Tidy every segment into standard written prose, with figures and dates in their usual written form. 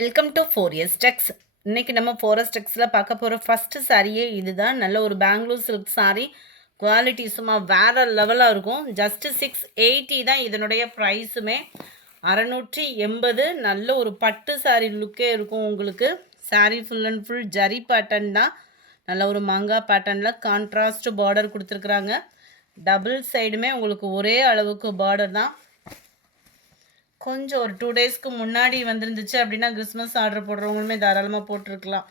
Welcome to 4S Tex. இன்னைக்கு நம்ம 4S Texல பார்க்க போகிற ஃபர்ஸ்ட் சாரியே இதுதான். நல்ல ஒரு பெங்களூர் சில்க் சாரி. குவாலிட்டி சும்மா வேற லெவலாக இருக்கும். ஜஸ்ட் 680 தான் இதனுடைய ப்ரைஸுமே. 680. நல்ல ஒரு பட்டு சாரி லுக்கே இருக்கும் உங்களுக்கு. Sorry full and full zari pattern தான். நல்ல ஒரு மாங்காய் பேட்டர்னில் கான்ட்ராஸ்ட் பார்டர் கொடுத்துருக்குறாங்க. டபுள் சைடுமே உங்களுக்கு ஒரே அளவுக்கு பார்டர் தான். கொஞ்சம் ஒரு 2 டேஸ்க்கு முன்னாடி வந்துருந்துச்சு அப்படின்னா கிறிஸ்மஸ் ஆர்டர் போடுறவங்களுமே தாராளமாக போட்டிருக்கலாம்.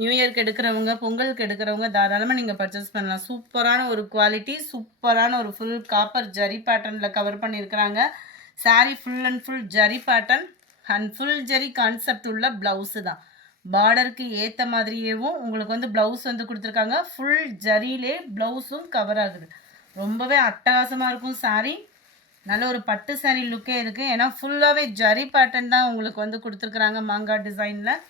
நியூ இயர்க்கு எடுக்கிறவங்க, பொங்கலுக்கு எடுக்கிறவங்க தாராளமாக நீங்கள் பர்ச்சேஸ் பண்ணலாம். சூப்பரான ஒரு குவாலிட்டி, சூப்பரான ஒரு ஃபுல் காப்பர் ஜரி பேட்டர்னில் கவர் பண்ணியிருக்கிறாங்க. Sari full and full zari pattern and full zari concept உள்ள ப்ளவுஸு தான். பார்டருக்கு ஏற்ற மாதிரியேவும் உங்களுக்கு வந்து ப்ளவுஸ் வந்து கொடுத்துருக்காங்க. ஃபுல் ஜரியிலே ப்ளவுஸும் கவர் ஆகுது. ரொம்பவே அட்டகாசமாக இருக்கும் சாரீ. நல்ல ஒரு பட்டு சாரீ லுக்கே இருக்குது. ஏன்னா ஃபுல்லாகவே ஜரி பேட்டர்ன் தான் உங்களுக்கு வந்து கொடுத்துருக்குறாங்க மாங்காய் டிசைனில்.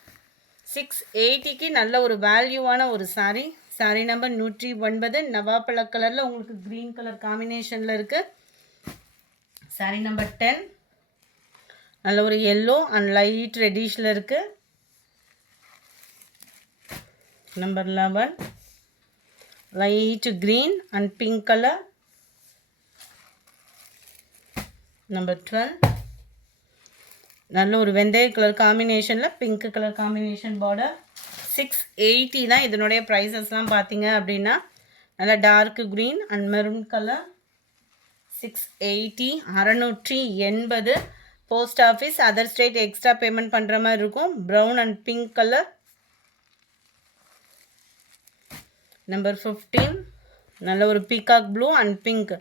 680க்கு நல்ல ஒரு வேல்யூவான ஒரு சாரீ. சாரீ நம்பர் 109. நவாப்பழ கலரில் உங்களுக்கு க்ரீன் கலர் காம்பினேஷனில் இருக்குது. சாரீ நம்பர் 10 நல்ல ஒரு எல்லோ அண்ட் லைட் ரெட்டிஷில் இருக்குது. Number 11 light green and pink colour. Number 12 நல்ல ஒரு வெந்தய கலர் காம்பினேஷனில் பிங்க் கலர் காம்பினேஷன் பார்டர். 680 தான் இதனுடைய ப்ரைஸஸ்லாம் பார்த்தீங்க அப்படின்னா. நல்லா dark green and maroon colour. 680. 680. Post office other state extra payment பண்ணுற மாதிரி இருக்கும். Brown and pink colour. Number 15 நல்ல ஒரு peacock blue and pink.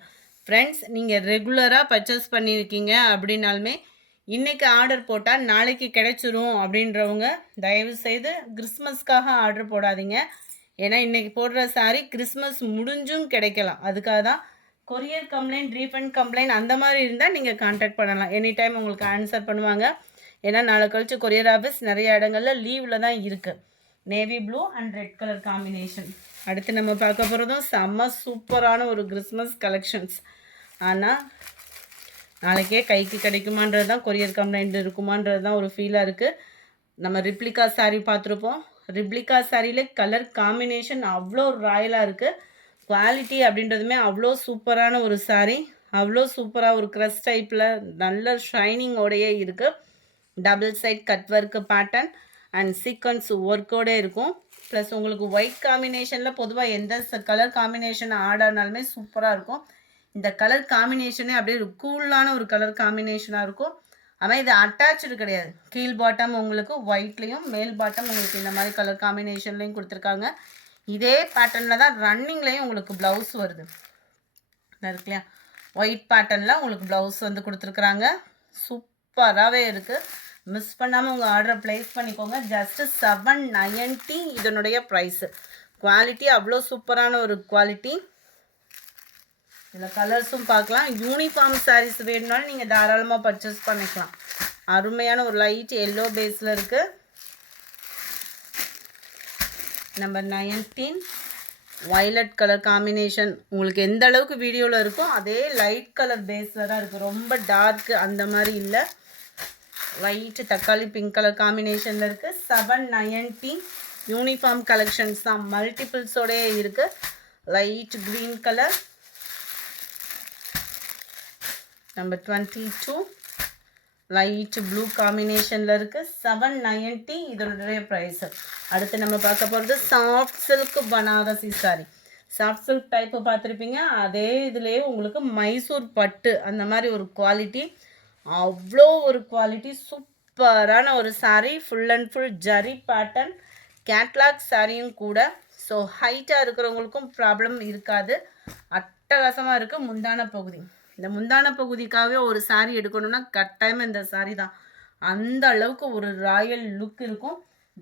Friends, நீங்கள் ரெகுலராக பர்ச்சேஸ் பண்ணியிருக்கீங்க அப்படின்னாலுமே இன்றைக்கி ஆர்டர் போட்டால் நாளைக்கு கிடைச்சிரும் அப்படின்றவங்க தயவுசெய்து கிறிஸ்மஸ்க்காக ஆர்டர் போடாதீங்க. ஏன்னா இன்றைக்கி போடுற சாரீ கிறிஸ்மஸ் முடிஞ்சும் கிடைக்கலாம். அதுக்காக தான் கொரியர் கம்ப்ளைண்ட், ரீஃபண்ட் கம்ப்ளைண்ட் அந்த மாதிரி இருந்தால் நீங்கள் கான்டாக்ட் பண்ணலாம். எனி டைம் உங்களுக்கு ஆன்சர் பண்ணுவாங்க. ஏன்னா நாளை கழிச்சு கொரியர் ஆஃபீஸ் நிறைய இடங்களில் லீவில் தான் இருக்குது. Navy blue and red colour combination. அடுத்து நம்ம பார்க்க போகிறதும் செம்ம சூப்பரான ஒரு கிறிஸ்மஸ் கலெக்ஷன்ஸ். ஆனால் நாளைக்கே கைக்கு கிடைக்குமான்றது தான், கொரியர் கம்ப்ளைண்ட் இருக்குமான்றது தான் ஒரு ஃபீலாக இருக்குது. நம்ம ரிப்ளிகா சாரீ பார்த்துருப்போம். ரிப்ளிகா சாரியில் கலர் காம்பினேஷன் அவ்வளோ ராயலாக இருக்குது. குவாலிட்டி அப்படின்றதுமே அவ்வளோ சூப்பரான ஒரு சாரீ. அவ்வளோ சூப்பராக ஒரு க்ரஸ் டைப்பில் நல்ல ஷைனிங்கோடையே இருக்குது. Double side cut work pattern and sequence ஒர்க்கோடே இருக்கும். ப்ளஸ் உங்களுக்கு ஒயிட் காம்பினேஷனில் பொதுவாக எந்த கலர் காம்பினேஷன் ஆட் ஆனாலுமே சூப்பராக இருக்கும். இந்த கலர் காம்பினேஷனே அப்படியே ஒரு கூலான ஒரு கலர் காம்பினேஷனாக இருக்கும். ஆனால் இது அட்டாச்சு கிடையாது. கீழ் பாட்டம் உங்களுக்கு ஒயிட்லேயும், மேல் பாட்டம் உங்களுக்கு இந்த மாதிரி கலர் காம்பினேஷன்லேயும் கொடுத்துருக்காங்க. இதே பேட்டர்னில் தான் ரன்னிங்லேயும் உங்களுக்கு ப்ளவுஸ் வருது. இருக்கு இல்லையா, ஒயிட் பேட்டர்னில் உங்களுக்கு ப்ளவுஸ் வந்து கொடுத்துருக்குறாங்க. சூப்பராகவே இருக்குது. மிஸ் பண்ணாமல் உங்கள் ஆர்டரை ப்ளேஸ் பண்ணிக்கோங்க. ஜஸ்ட்டு 790 இதனுடைய ப்ரைஸு. குவாலிட்டி அவ்வளோ சூப்பரான ஒரு குவாலிட்டி. இதில் கலர்ஸும் பார்க்கலாம். யூனிஃபார்ம் சாரீஸ் வேணுனாலும் நீங்கள் தாராளமாக பர்ச்சேஸ் பண்ணிக்கலாம். அருமையான ஒரு லைட் எல்லோ பேஸில் இருக்குது. Number 19 violet colour combination. உங்களுக்கு எந்த அளவுக்கு வீடியோவில் இருக்கோ அதே லைட் கலர் பேஸில் தான் இருக்குது. ரொம்ப டார்க்கு அந்த மாதிரி இல்லை. லைட்டு தக்காளி பிங்க் கலர் காம்பினேஷனில் இருக்குது. 790. யூனிஃபார்ம் கலெக்ஷன்ஸ் தான், மல்டிபிள்ஸோடையே இருக்குது. Light green colour. Number 22 light blue காம்பினேஷனில் இருக்குது. 790 இதனுடைய ப்ரைஸு. அடுத்து நம்ம பார்க்க போகிறது soft silk Banarasi sorry. Soft silk type பார்த்துருப்பீங்க. அதே இதுலேயே உங்களுக்கு மைசூர் பட்டு அந்த மாதிரி ஒரு குவாலிட்டி. அவ்வளோ ஒரு குவாலிட்டி, சூப்பரான ஒரு sari. Full and full zari pattern catalogue சாரியும் கூட. ஸோ ஹைட்டாக இருக்கிறவங்களுக்கும் ப்ராப்ளம் இருக்காது. அட்டகாசமாக இருக்குது. முந்தான பகுதி, இந்த முந்தான பகுதிக்காகவே ஒரு சாரீ எடுக்கணும்னா கட்டாயமாக இந்த சாரீ தான். அந்த அளவுக்கு ஒரு ராயல் லுக் இருக்கும்.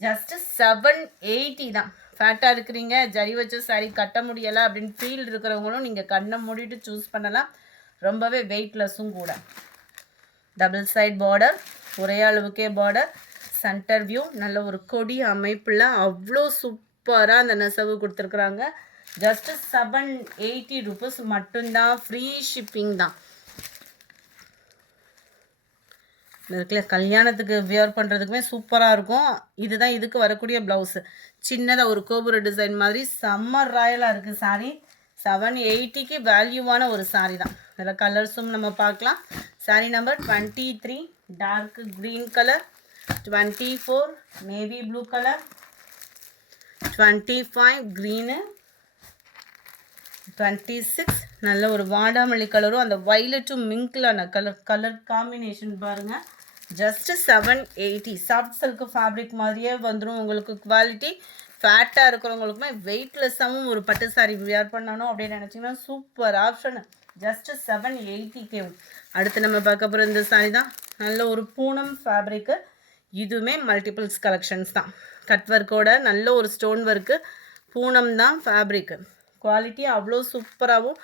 ஜஸ்ட்டு 780 தான். ஃபேட்டாக இருக்கிறீங்க, ஜரி வச்ச சாரீ கட்ட முடியலை அப்படின்னு ஃபீல் இருக்கிறவங்களும் நீங்கள் கண்ணை மூடிட்டு சூஸ் பண்ணலாம். ரொம்பவே வெயிட்லெஸ்ஸும் கூட. டபுள் சைட் பார்டர், ஒரே அளவுக்கே பார்டர். சென்டர் வியூ நல்ல ஒரு கொடி அமைப்பில் அவ்வளோ சூப்பராக அந்த நெசவு கொடுத்துருக்குறாங்க. ஜஸ்ட்டு 780 ருபீஸ் மட்டும்தான். ஃப்ரீ ஷிப்பிங் தான். இருக்குல்ல கல்யாணத்துக்கு வியர் பண்ணுறதுக்குமே சூப்பராக இருக்கும். இதுதான் இதுக்கு வரக்கூடிய ப்ளவுஸு. சின்னதாக ஒரு கோபுர டிசைன் மாதிரி செம்ம ராயலாக இருக்குது சாரீ. 780க்கு வேல்யூவான ஒரு சாரீ தான். இதில் கலர்ஸும் நம்ம பார்க்கலாம். Sari number 23 dark green colour, 24 navy blue colour, 25 green, 26 நல்ல ஒரு வாடாமல்லி கலரும் அந்த வைலட்டும் மிங்க்லான கலர் காம்பினேஷன் பாருங்கள். ஜஸ்ட்டு 780. சாஃப்ட் சில்க் ஃபேப்ரிக் மாதிரியே வந்துடும் உங்களுக்கு. குவாலிட்டி ஃபேட்டாக இருக்கிறவங்களுக்குமே வெயிட்லெஸ்ஸாகவும் ஒரு பட்டு சாரி வியர் பண்ணணும் அப்படின்னு நினச்சிங்கன்னா சூப்பர் ஆப்ஷனு. Just 780K. அடுத்து நம்ம பார்க்க போகிற இந்த சாரி தான் நல்ல ஒரு பூனம் ஃபேப்ரிக்கு. இதுவுமே மல்டிபிள்ஸ் கலெக்ஷன்ஸ் தான். கட் ஒர்க்கோட நல்ல ஒரு ஸ்டோன் ஒர்க்கு. பூனம் தான் ஃபேப்ரிக்கு. குவாலிட்டி அவ்வளோ சூப்பராகவும்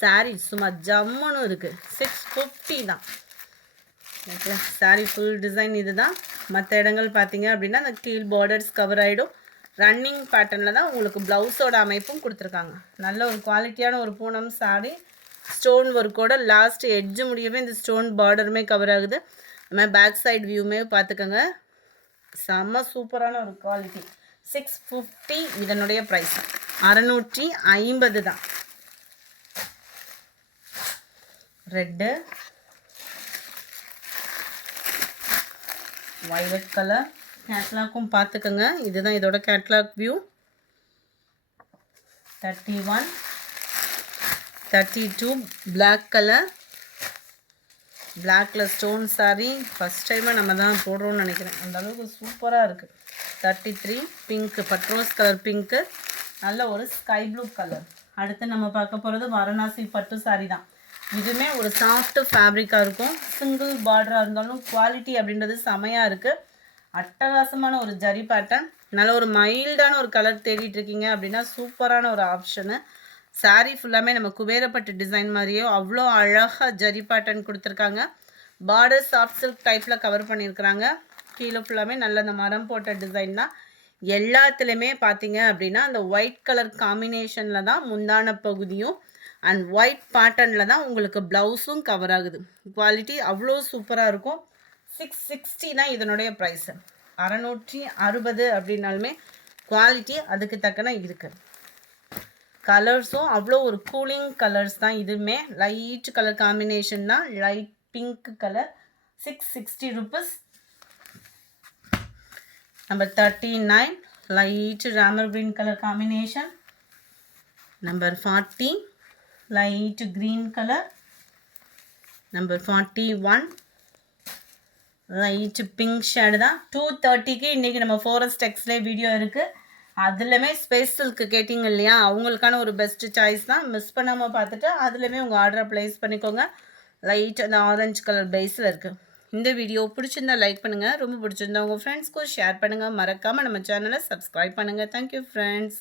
சாரீ சும்மா ஜம்முன்னு இருக்குது. 650 தான். ஓகே, சாரீ ஃபுல் டிசைன் இது தான். மற்ற இடங்கள் பார்த்தீங்க அப்படின்னா அந்த கீழ் பார்டர்ஸ் கவர் ஆகிடும். ரன்னிங் பேட்டர்னில் தான் உங்களுக்கு ப்ளவுஸோட அமைப்பும் கொடுத்துருக்காங்க. நல்ல ஒரு குவாலிட்டியான ஒரு பூனம் சாரீ. ஸ்டோன் ஒர்க்கோட லாஸ்ட் எட்ஜு முடியவே இந்த ஸ்டோன் பார்டருமே கவர் ஆகுது. நம்ம பேக் சைடு வியூமே பார்த்துக்கோங்க. செம்ம சூப்பரான ஒரு குவாலிட்டி. 650 இதனுடைய ப்ரைஸ். 650 தான். Red, violet colour. கேட்லாக்கும் பார்த்துக்கோங்க. இதுதான் இதோட கேட்லாக் வியூ. 31, 32 black colour. பிளாக்ல ஸ்டோன் சாரீ ஃபஸ்ட் டைமாக நம்ம தான் போடுறோம்னு நினைக்கிறேன். அந்த அளவுக்கு சூப்பராக இருக்குது. 33 பிங்க்கு, பட்ரோஸ் கலர் பிங்க்கு. நல்ல ஒரு ஸ்கை ப்ளூ கலர். அடுத்து நம்ம பார்க்க போகிறது வாரணாசி பட்டு சாரீ தான். இதுவுமே ஒரு சாஃப்ட் ஃபேப்ரிக்காக இருக்கும். சிங்கிள் பார்டராக இருந்தாலும் குவாலிட்டி அப்படின்றது செமையாக இருக்குது. அட்டகாசமான ஒரு ஜரி பேட்டர்ன். நல்ல ஒரு மைல்டான ஒரு கலர் தேடிட்டு இருக்கீங்க அப்படின்னா சூப்பரான ஒரு ஆப்ஷனு. சாரீ ஃபுல்லாமே நம்ம குபேரப்பட்டு டிசைன் மாதிரியே அவ்வளோ அழகாக ஜரி பேட்டர்ன் கொடுத்துருக்காங்க. பார்டர் சாஃப்ட் சில்க் டைப்பில் கவர் பண்ணியிருக்கிறாங்க. கீழே ஃபுல்லாமே நல்ல அந்த மரம் போட்ட டிசைன் தான். எல்லாத்துலேயுமே பார்த்தீங்க அப்படின்னா அந்த ஒயிட் கலர் காம்பினேஷனில் தான் முந்தான பகுதியும் அண்ட் ஒயிட் பேட்டர்னில் தான் உங்களுக்கு ப்ளவுஸும் கவர் ஆகுது. குவாலிட்டி அவ்வளோ சூப்பராக இருக்கும். 660 தான் இதனுடைய ப்ரைஸு. 660 அப்படின்னாலுமே குவாலிட்டி அதுக்கு தக்கன இருக்குது. கலர்ஸும் அவ்வளோ ஒரு கூலிங் கலர்ஸ் தான். இதுவுமே லைட் கலர் காம்பினேஷன் தான். Light pink colour. 660 rupees. Number 39 light Ramar green colour combination. Number 40 light green colour. Number 41 light pink shade தான். 230க்கு இன்றைக்கி நம்ம ஃபாரஸ்ட் டெக்ஸ்லேயே வீடியோ இருக்குது. அதுலேயுமே ஸ்பேஸ் சில்க்கு கேட்டிங்க இல்லையா, அவங்களுக்கான ஒரு பெஸ்ட்டு சாய்ஸ் தான். மிஸ் பண்ணாமல் பார்த்துட்டு அதுலேயுமே உங்கள் ஆர்டரை ப்ளேஸ் பண்ணிக்கோங்க. லைட் அந்த ஆரஞ்சு கலர் பேஸில் இருக்குது. இந்த வீடியோ பிடிச்சிருந்தா லைக் பண்ணுங்கள். ரொம்ப பிடிச்சிருந்தா உங்கள் ஃப்ரெண்ட்ஸ்க்கும் ஷேர் பண்ணுங்கள். மறக்காமல் நம்ம சேனலை சப்ஸ்கிரைப் பண்ணுங்கள். Thank you friends.